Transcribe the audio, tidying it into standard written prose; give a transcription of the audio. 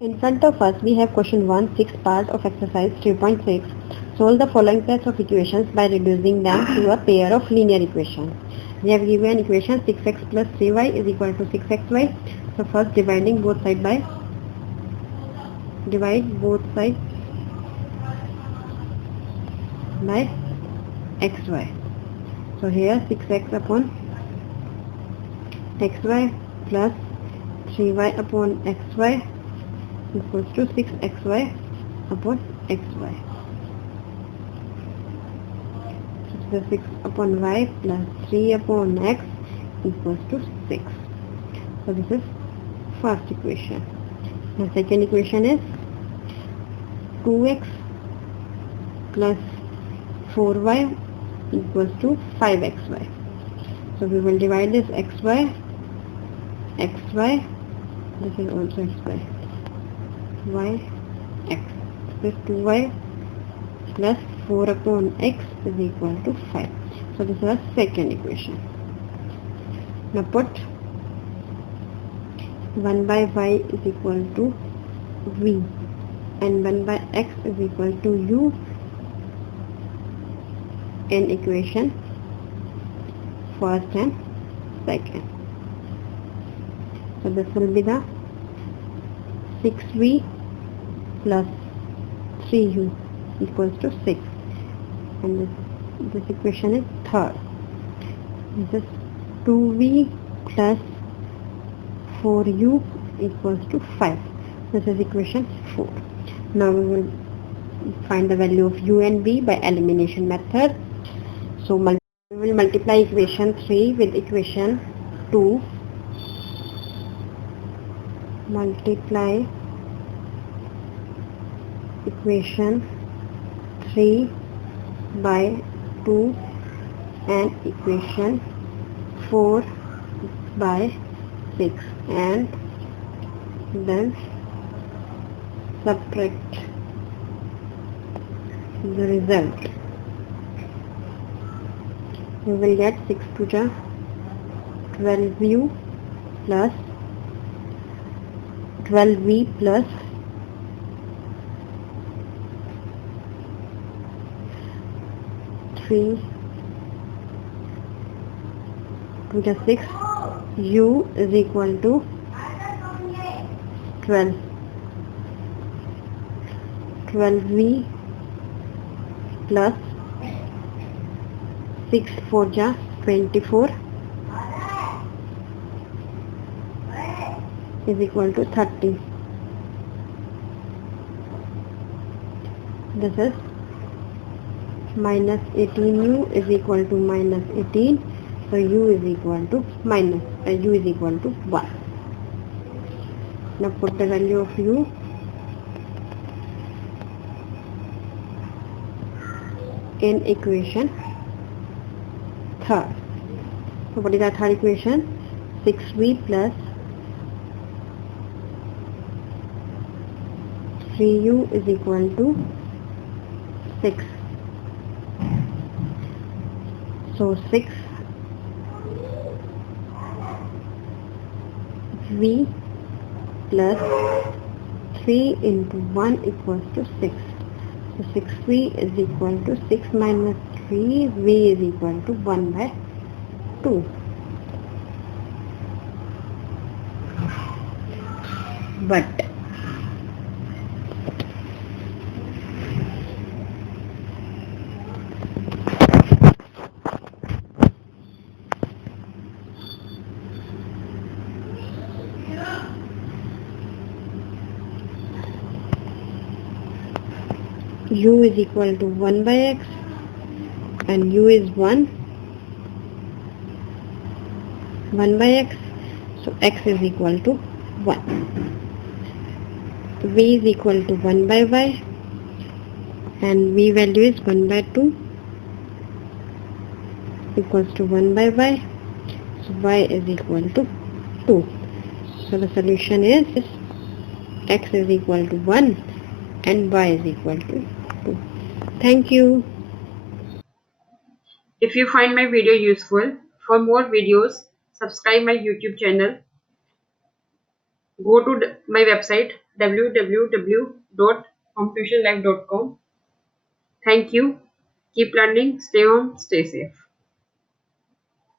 In front of us, we have question 1, 6 part of exercise 3.6. Solve the following pairs of equations by reducing them to a pair of linear equations. We have given equation 6x plus 3y is equal to 6xy. So first divide both sides by xy. So here 6x upon xy plus 3y upon xy equals to 6xy upon xy. So 6 upon y plus 3 upon x equals to 6. So this is first equation. The second equation is 2x plus 4y equals to 5xy. So we will divide this xy, this is also xy, y, x. This is 2y plus 4 upon x is equal to 5. So this is our second equation. Now put 1 by y is equal to v and 1 by x is equal to u in equation first and second. So this will be the 6v plus 3u equals to 6, and this equation is third. This is 2v plus 4u equals to 5. This is equation 4. Now we will find the value of u and v by elimination method. So we will multiply equation 3 with equation 2. Multiply equation 3 by 2 and equation 4 by 6, and then subtract the result. We will get 6 to the 12u plus 12v plus 3 to the 6, u is equal to 12, 12v plus 6 for the 24 is equal to 30. This is minus 18u is equal to minus 18. So u is equal to 1. Now put the value of u in equation third. So what is our third equation? 6v plus 3u is equal to 6. So 6 v plus 3 into 1 equals to 6. So 6v is equal to 6 minus 3, v is equal to 1 by 2. But u is equal to 1 by x and u is 1 by x, so x is equal to 1. V is equal to 1 by y and v value is 1 by 2 equals to 1 by y, so y is equal to 2. So the solution is x is equal to 1 and y is equal to 2. Thank you. If you find my video useful, for more videos, subscribe my YouTube channel. Go to my website www.hometuitionlive.com. Thank you. Keep learning. Stay home. Stay safe.